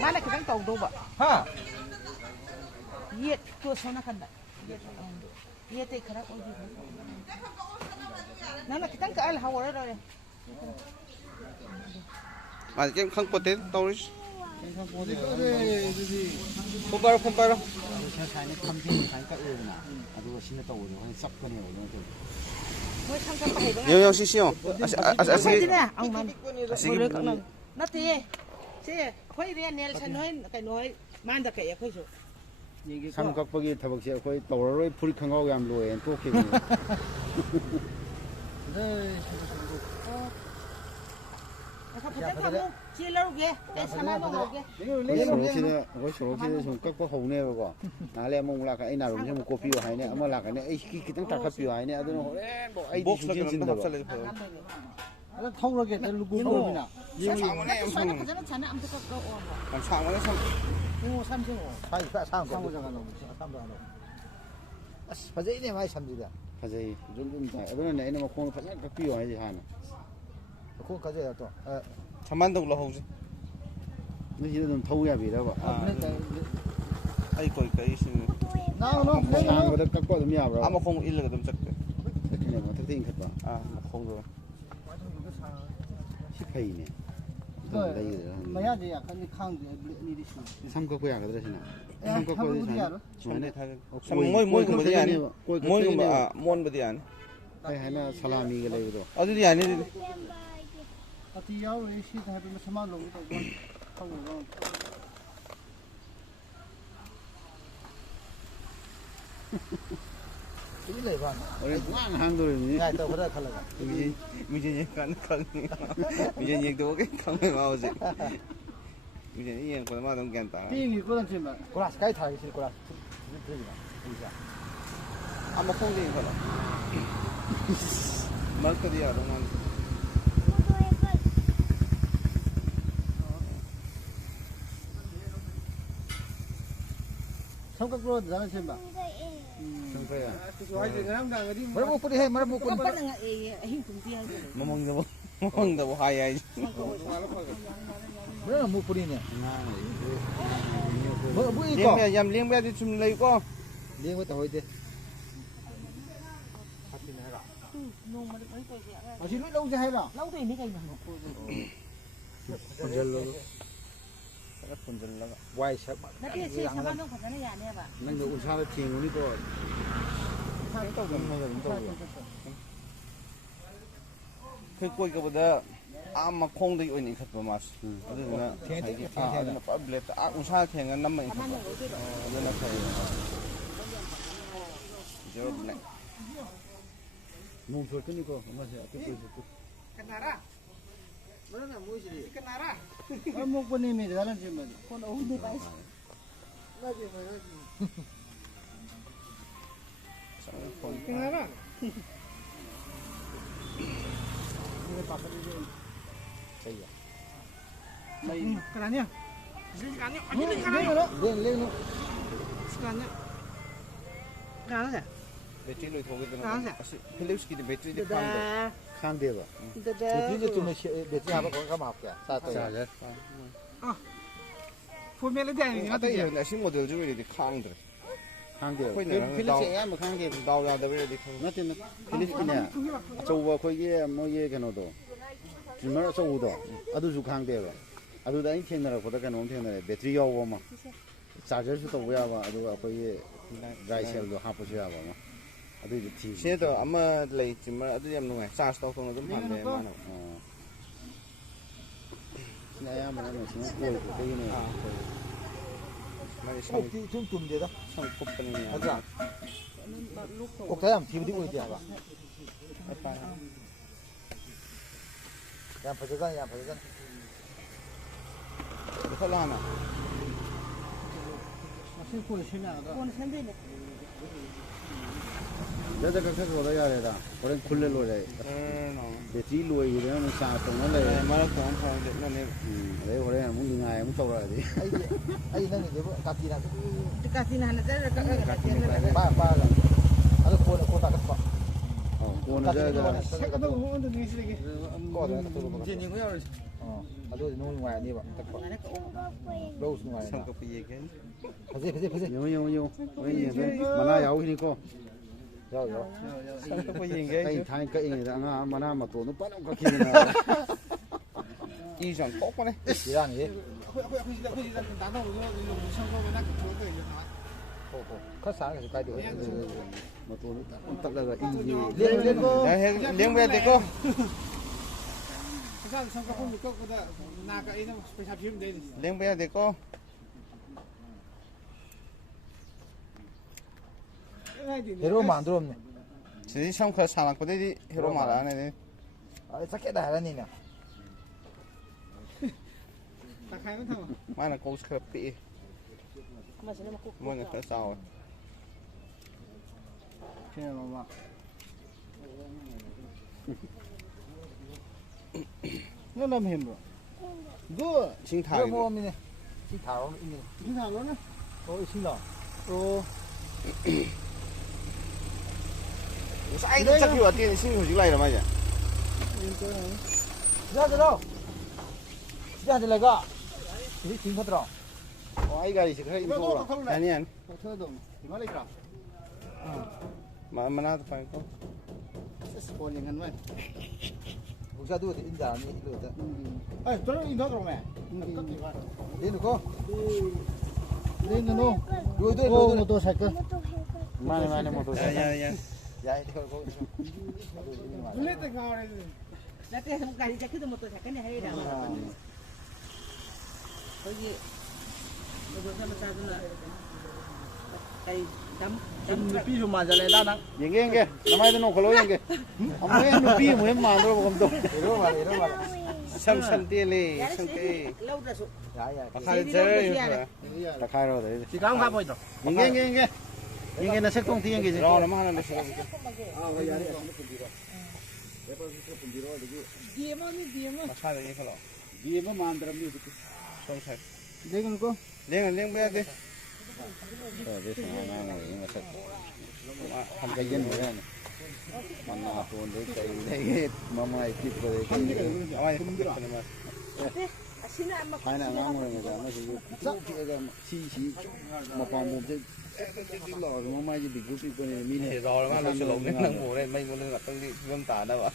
mana kita tahu dulu pak. Ha. Iya tuh sana kan. Iya teh kerap uji. Nana kita ke al hawa dah. Macam kang poten taurish. 폼바로 폼바로. 세상에 컴퓨터 가니까 이러나. 아주 신경 떠 오는 한 썩거네 오는 좀. Mới sang cái bài đó. Yo sisyo. Así nè, ông man. Así cái nó tê. Thế, khối đi nè, sao nói man được cái khối số. 삼각박이 타박시 거의 떠오르 불이 큰 거가 안 로에 또 캐고. Không phải chắc không, chia lâu ghê, để sao mà lâu ghê. 거기 저렇게 좀 깎고 하네 그거. 나래 몽라 가 이나 좀 고피요 하네. 아마 라가네. 에이 기능 다 카피요 하네. 아들은 뭐 아이디 주진 진다. 나 통로게 될 구고비나. 상원에 엄청. 그전에 자네 아무도 거. 상원에 상. 이거 3종. 사이 상고자가 너무 3도 안 해. 아씨, 맞아 이네 많이 참지다. 가자이. 좀 다. 아들은 내가 뭐 콩을 파자 카피요 하지 하나. 그거 가져야 또. 잠만도 올라오지. 근데 이제 좀 더우야 비라고. 아이 거기 있으면. 나오노. 상거를 깎고 좀 야브라. 아마 콩 일러가 좀 적대. 그냥 뭐 특징 컸다. 아, 콩도. 10회이네. 마야지 약간 칸데 니리 슈. 삼각고 야가더라시나. 삼각고 어디야? 전에 다. 뭐뭐 그거지 아니. 뭐 그거 뭔 거지 아니. 아이 하나 살라미가 레고도. 어디지 아니. 어디 야외 시도 하면 서만 놓고 하고 이래 봐. 우리 왕 한도리니. 야, 또 그래 칼라가. 미제 간 미제 얘기도 오게 강에 마오지. 미제 이행 거마 너무 괜찮다. 띵이 그런 쯤만. 고라 스카이 타기 싫 고라. 들리나. 보자. 아마 콩도 이거. 말거리야 너무. 삼각으로 나는 쯤만. 정서야. 뭐라고 뿌리 해. 뭐라고 뿌리. Không phải là hình cùng tia. 먹는다고 하야지. 뭐라 뭐 뿌리냐. 뭐 이거. ลี้ยงเลี้ยงแบบที่ชุมเลยก็ ลี้ยงไว้ต่อไว้ดิ Nung mà được mấy cây kẹo. เอาสิลุยลงจะให้ล่ะ Lâu thì mấy cây mà. 본절로 본질라가 와이 샷 Nó kia chia sao mà nó phải cái này nè bà. 난그 우사를 팅우니도 그 꼬이가보다 아마 콩도 있는 것도 맞어. 그러나 그러나 빨리부터 아 우사 탱은 남만 있어. 그러나 그래. 저렇네. 몸소 끄니까 엄마서 앞에 보여줬고. Kenara. Mana muisi? Kenara. 뭐 보내면 다른 쯤만. Con ốm đi bay. kenara kenanya lên Sekarangnya. Sekarang ya? 배터리를 도구들은 필립스키도 배터리 칸데. 칸데바. 이제 좀 배지 하고 거기 가면 할게 싸다 자자. Formula dia 아까 이런 시 모델 중에 이렇게 칸데. 칸데. 필립스 필립스야 뭐 칸데. 다운로드 이렇게 나한테는 필립스냐. 저거 거기에 뭐예 geno도. 정말 저거도. 아두주 칸데바. 아두다 인테너라 보다가 너무 테너라 배터리 요거 뭐. 차저스도 뭐야 봐. 아두가 거기에 라이셀도 하포셔야 봐. 아두지 티. 쟤도 아마 레이 정말 아주 얌농해. 차스 도통도 좀 반대 많아. 나야 뭐는 지금 꼬고 되네. 많이 상 좀 둠대다 상급분이야. 맞아 꼭 다음 DVD 보이지 봐 야 버저간 그걸로 하나. 신고를 실명하다 con xem đây này. 내가 그렇게 걸어야 되다. 그런 굴레로 해. 배터리 로에 이러면 사통을 해. 말을 좀 하는데 나는 내가 그래 문경아에 문 떠라 돼. 아이 너는 이제 뭐 깎이나 Cái cà phê này là rất là cái này. 빠 아주 고다 갔어 오늘 저 색깔도 뭔데 니시게. 꺼내 또 진행 거야. 아주 너무 좋아하니 봐. 로스 좋아해. 성급 얘기해. 보세. 요. 왜 만화 야오히니까. 요. 성급 얘기해. 아이 타니까 이게 아 만화 맛도 빠는 거 기는. 이전 똑바네. 이란이. 나도 오늘 성공이나 그거 이제 다. 커서 가도. 맛도 딱다가 이게 랭배야 되고. 그래서 성공 보면 그거보다 나가 이제 스페셜 필름 돼. 랭배야 되고. 헤로 만들었네. 진짜 성급 사랑거든 히로 말하네. 아, 작게다 하라니냐. 다 가면 타. 마나 고스 커피. 뭐냐 그 싸워. 그냥 엄마. 너무 힘들어. 그 징타. 뭐미네. 징타로 있네. 징타로는? 신나. 사이드 잡기 왔더니 신경 질 라이라 말이야. 시작하지 내가. 우리 징파더라. 아이가 이제 그래 이거 아니. 저도 이말이라. 만나도 파이고. 스포링은 왜? 우리도 인자니 이러다. 아, 저런 인도로네. 내놓고. 내놓노. 요도 모터사이클. 많이 모토. 야야야. 야, 이거. 눈에 가오래. 나한테 한가지 자기도 못 잠깐에 해야 거기 여기 사람 사주나. cái 비 좀 맞아래 나랑. enge 남아도 놓고 enge. 아무에 비 뭐 만들어 보면 이러 말. 삼삼띠리 삼띠. lâu rồi 야야. 아카리 제일. 다 가로 돼. 지금 가 보이죠. enge 나 색동 뒤에 enge. 라오나 하는데 지금. 아, 야래. 아카리 이거로. 비에 만들어 미 손살. 내가 거. 랭 배야 돼. 그래서 나는 이거 색. 한 가지 노래는. 만나 본데 이게 마마의 기쁘게. 아마 힘들어. 하나 나무는 거잖아. 지금 짝기가 시시 마방몸 lo mà mai gì bị cứ bị con mi thì rồi mà nó sẽ lộn đến năng mùa đây mấy con lên là tăng đi gom tàn đâu ạ.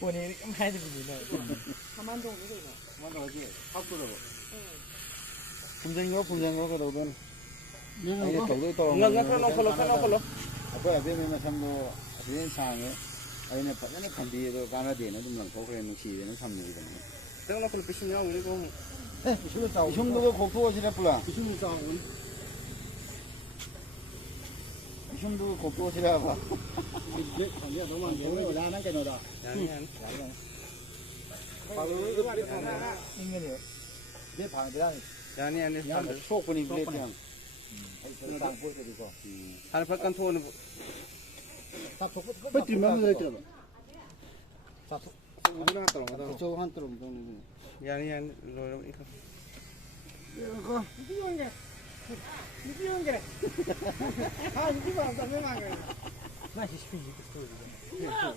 오늘 많이 들리네. 가만 좀 보세요. 맞아 어디 학교로 분쟁거 그러던 이게 저도 또 ngân nó 아빠 앞에는 참고 그런 상에 아니면 빠져는 간디에도 가나 되는 좀 많고 그러는 시에는 참는거든요. tức nó không bị xung nhau 그리고 이 정도가 곡도어지래 불라. 이 정도가 곡도어지래 봐. 이게 아니야 너무 안 되는 거야. 나는 깨노다. 아니 아니 인간이요. 내 방대랑 아니 아니 그냥 속분이 그랬냥. 땅 보여드리고. 하나 발간 토는 딱 좋고. 뺏지 말면 되잖아. 딱 우리가 떨어져. 저 한තර은 좀 아니 아니 rồi 이거 이거. 이게 아, 이거 안 되면 안 나 시스템이 있어.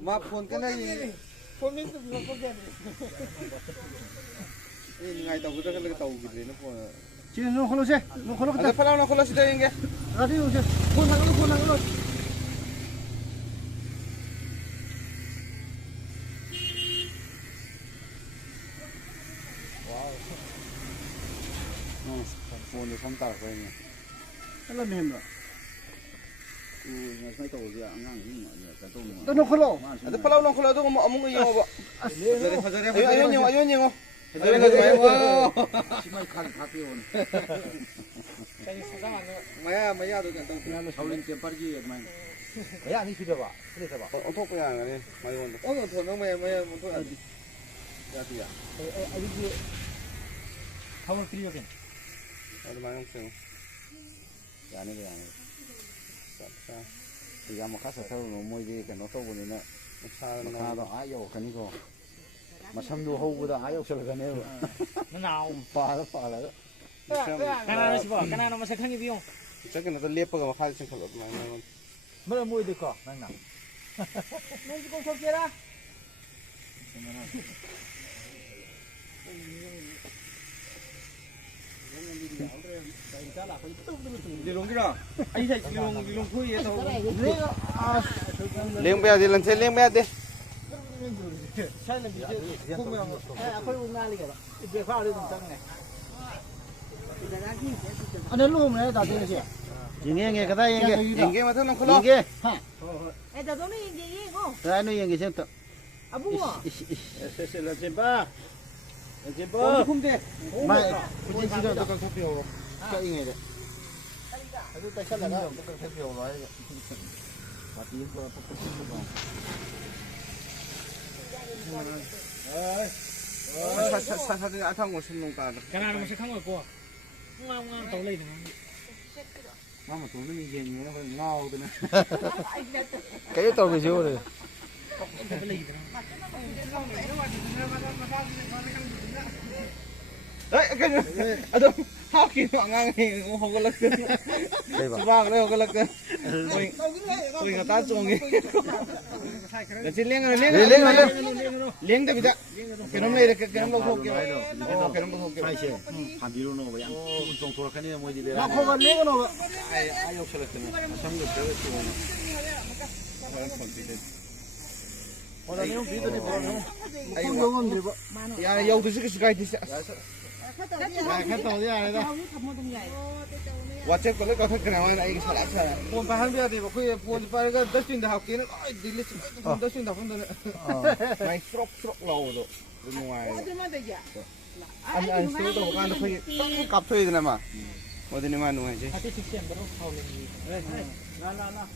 mà phun cái này 보면서 그거 보게 ngày tàu cứ cái tàu gì đấy nó phun 지금 너 홀로세. 너 홀로 cái phải nó không là cái 어디 오세. 폰하고. 오늘 손가락 거예요. 할라 멤버. 그 사이트 오지 안강이 아니야. 또 너 홀로. cái phải nó không là tôi không ông người yêu vậy ayo nhiều ayo 심하게 다 뛰어오네. mày tôi nhận tao 서울인 때 빠르지 많이. 야, 아니 비벼 봐. 그래 봐. ông thuốc cái này mày còn ông thuốc nó mày muốn thuốc gì ra thì à 이게 하물 필요해. ở mày không chịu 아니래. 지가 뭐 가서 서로 뭐 이제 그 노트 보니는 sao nó 나도 아요 그니고 마sam도 호보다 아요 설가네요. 나오. 빠라. Kana siapa? Kana nama sekarang ini biong. 저기는 또 레퍼가 막 하지 걸 많이 Mana mau itu kok? Nang nang. Mau itu kok kira? 리롱기라 아니 자 리롱 코이에 또 링 빼야 돼 런체 링 빼야 돼 Ada lu mana tadi ni sih? Yenge kata yenge. 링게 맡아 놓고 로 Yenge. Eh, dah dulu yang gini kok. Dah nu yenge sento. Abu ah. La jempa. La jempa. Mai kucing sida tukang kopi ho. Ka inge de. Aduh tak salah dah tukang kopi ho lah. Mati ko 사사들 아탕 거 신는 거 Kana nama sekarang kok? Ngang tahu lagi dengan. Mama tu ni yenge ngau tu na. cái tôi bị chưa rồi Tahu lagi dengan. đấy cái à đâu hao kỳ họ ngang thì cũng không có lực Đây ba. ba cái đây không có lực mình người ta chuồng để xin liếng rồi liếng được chưa cái nó này cái nó lâu không cái nó lâu không Sai se. Hambiru no yang. Untung tor kan ni mo di Nak bera. kau lagi no? ai yok selesai asam gue terus chuồng Orang ni itu ni boleh. ai Kau jangan dia. ya yêu tôi sẽ cái gì Kata dia ada. WhatsApp kalau kau tak kenal ai salah salah Pun paham dia dia. Kau pun pada dustbin dah hakkin. Ay, delete. Dustbin dah pun dah. mày stroke lâu rồi bên ngoài anh xíu tôi có ăn phải cặp thuê thế này mà ở đây mà nuôi chứ Hati sistem baru kau lagi. Nah.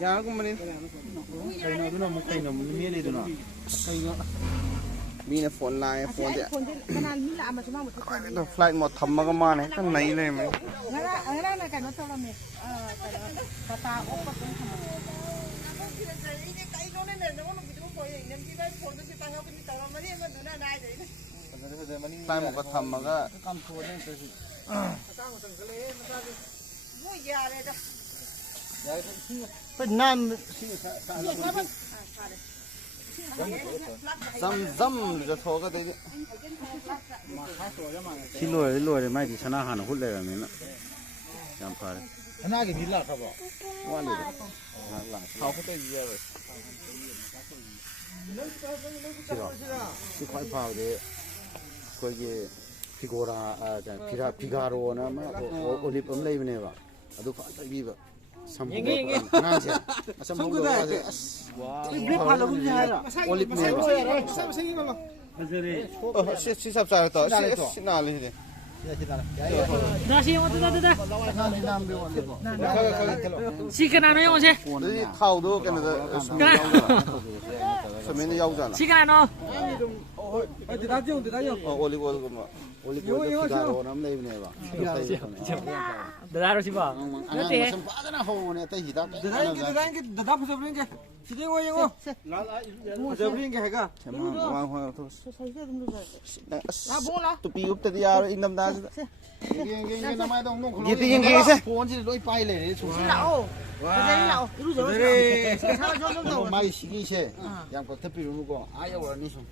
giá cũng mà đi Kai no tu no mo kai no mi le tu no. Kai no. mi là phone line phone đấy Phone dia kenal mila ama cuma một cái. nó flight một thầm mà cái mà này cái này này mày Ngara nak kan nonton lama. Kata opak kan sama. flight một cái thầm mà cái Phải nan dăm rồi thôi cái đấy xin lỗi mai thì sana han hul le me na. Jam phare. Anak ni lah kau. Wa le. thao cái gì rồi Si khoi phao de. Koi ge figura figaro na ma olip am le ne ba. Adu fa ta gi ba. Yenge. Na se. Asam mo ba se. Beli pala pun saya. Olip ne ba. 시삽 잘했다 신나리 해 Dah sih, dah. Na ni nam be wa le. Si kena no yang sih. 이 타오도 걔네들 서면에 야우잖아 Si kena no. 올리고 뭐 Olip figaro nam le ne ba. Dah harus sih bang. Nanti. Asam pa na ho ne ta hi da. Dah apa sebelum ke? Sini gua yang gua. Sebelum ke hega. 왕왕 또 Saya tu dulu. 또 비읍때도 야 인남다 Ge na mai dong nong. Gitu yang gini, Phone ji loi pai le le. Lao. Jadi lao. Itu jauh. Salah jauh jauh. Mai si gi se. Yang ko tapi lu ko. Ayo wa ni so.